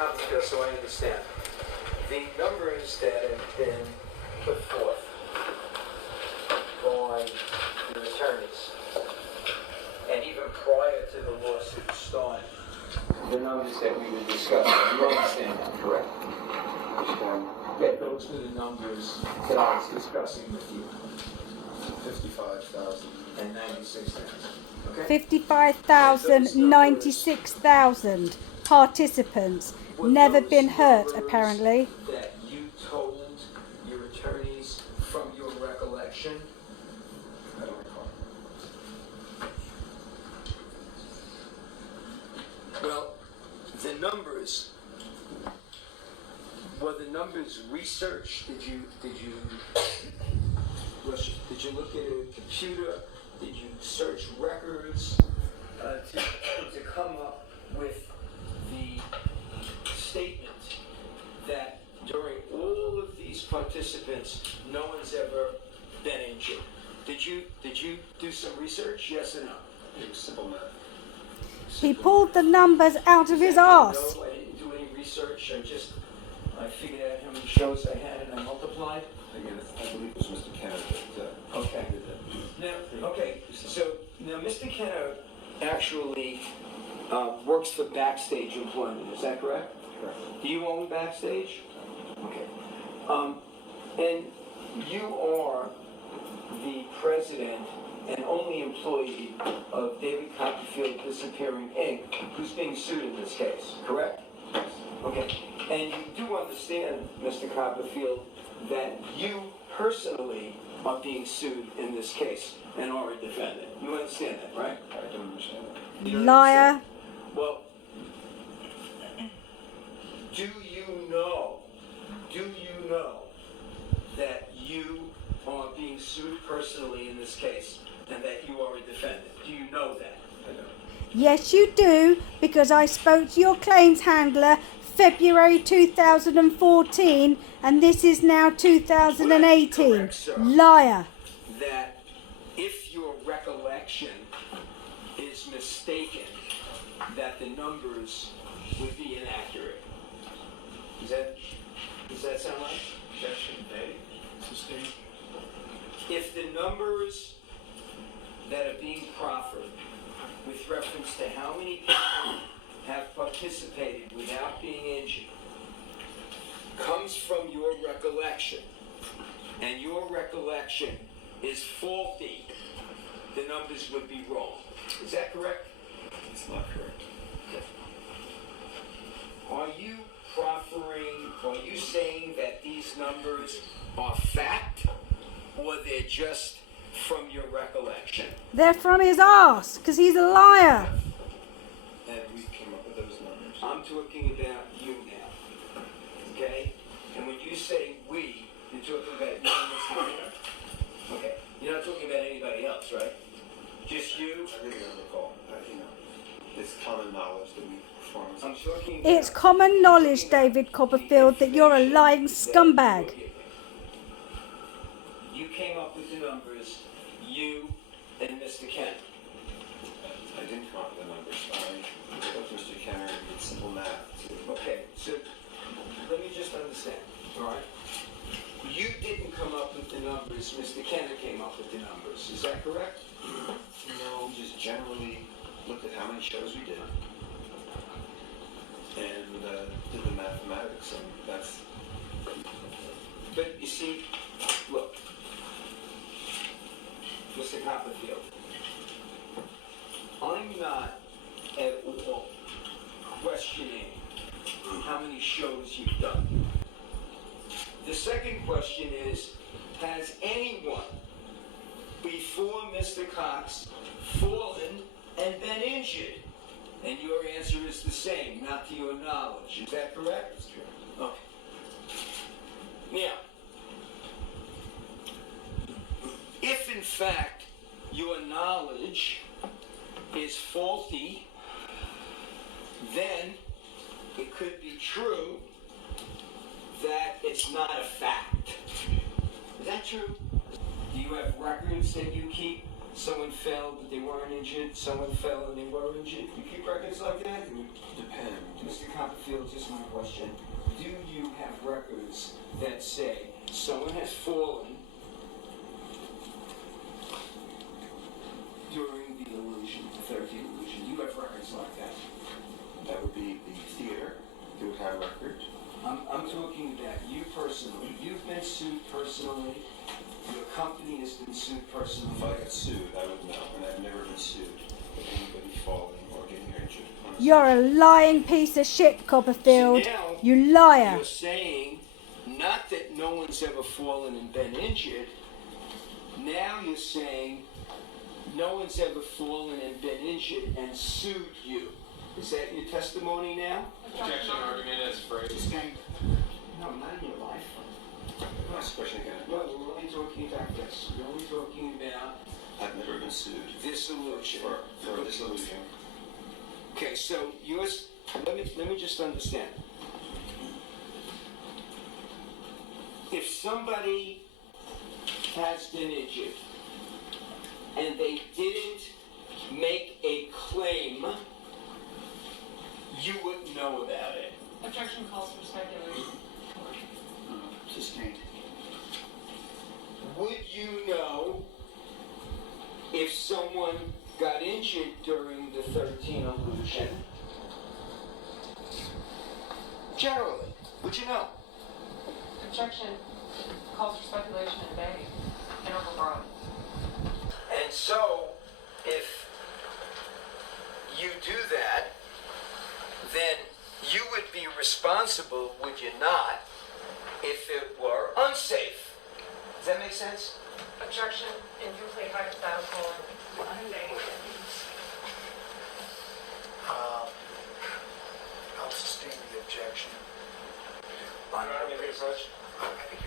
Copperfield, so I understand. The numbers that have been put forth by the attorneys, and even prior to the lawsuit starting, the numbers that we were discussing, you understand that, correct? Yeah, those were the numbers that I was discussing with you. 55,000. And 96,000. Okay? 55,000, 96,000 participants. Never been hurt, apparently. That you told your attorneys from your recollection? I don't recall. Well, the numbers, were the numbers researched? Did you look at a computer? Did you search records to come up with the statement that during all of these participants, no one's ever been injured? Did you do some research? Yes or no? It was simple math. He pulled the numbers out of his arse. No, I didn't do any research. I figured out how many shows I had and I multiplied. Again, I believe it was Mr. Kenner that Okay. did that. Now, okay, so now Mr. Kenner actually works for Backstage Employment, is that correct? Correct. Do you own Backstage? Okay. And you are the president and only employee of David Copperfield Disappearing Inc., who's being sued in this case, correct? Yes. Okay. And you do understand, Mr. Copperfield, that you personally are being sued in this case and are a defendant. You understand that, right? I don't understand that. You don't Liar. understand? Well, do you know that you are being sued personally in this case and that you are a defendant? Do you know that? I don't. Yes, you do, because I spoke to your claims handler February 2014, and this is now 2018. Correct, sir. Liar. That if your recollection is mistaken, that the numbers would be inaccurate. Does that sound right? Objection made. Sustained. If the numbers that are being proffered with reference to how many people have participated without being injured comes from your recollection, and your recollection is faulty, the numbers would be wrong. Is that correct? It's not correct. Are you saying that these numbers are fact, or they're just from your recollection? They're from his arse, because he's a liar. And we came up with those numbers. I'm talking about you now, okay? And when you say we, you're talking about you and Mr. Kenner. Okay, you're not talking about anybody else, right? Just you? I really don't recall. It's common knowledge that we perform. I'm talking It's about, common knowledge, David Copperfield, that you're a lying scumbag. You came up with the numbers, you and Mr. Kenner. I didn't come up with the numbers. I spoke to Mr. Kenner and did simple math. Okay, so let me just understand, all right? You didn't come up with the numbers, Mr. Kenner came up with the numbers, is that correct? No, we just generally looked at how many shows we did and did the mathematics, and that's. But you see, look, Mr. Copperfield, I'm not at all questioning how many shows you've done. The second question is, has anyone before Mr. Cox fallen and been injured? And your answer is the same, not to your knowledge. Is that correct? That's true. Okay. Now, if in fact your knowledge is faulty, then it could be true that it's not a fact. Is that true? Do you have records that you keep someone fell but they weren't injured, someone fell and they were injured. You keep records like that? It would depend. Mr. Copperfield, just my question. Do you have records that say someone has fallen during the illusion, the 13th illusion? You have records like that? That would be the theater. They would have records. I'm talking about you personally. You've been sued personally. Your company has been sued personally. If I got sued, I would know, and I've never been sued for anybody falling or getting injured. Honestly. You're a lying piece of shit, Copperfield. So now, You liar. you're saying not that no one's ever fallen and been injured. Now you're saying no one's ever fallen and been injured and sued you. Is that your testimony now? Objection argument is phrased. No, not in your life. Last question again. No, we're only talking about this. We're only talking about I've never been sued this illusion. for this illusion. Okay, so yours. Let me just understand. If somebody has been injured and they didn't make a claim, you wouldn't know about it. Objection calls for speculation. Sustained. Would you know if someone got injured during the 13 illusion? Generally, would you know? Objection calls for speculation and begging and overbroad. And so, if you do that, then you would be responsible, would you not, if it were unsafe? Does that make sense? Objection incomplete hypothetical. I'll sustain the objection. On your approach? I think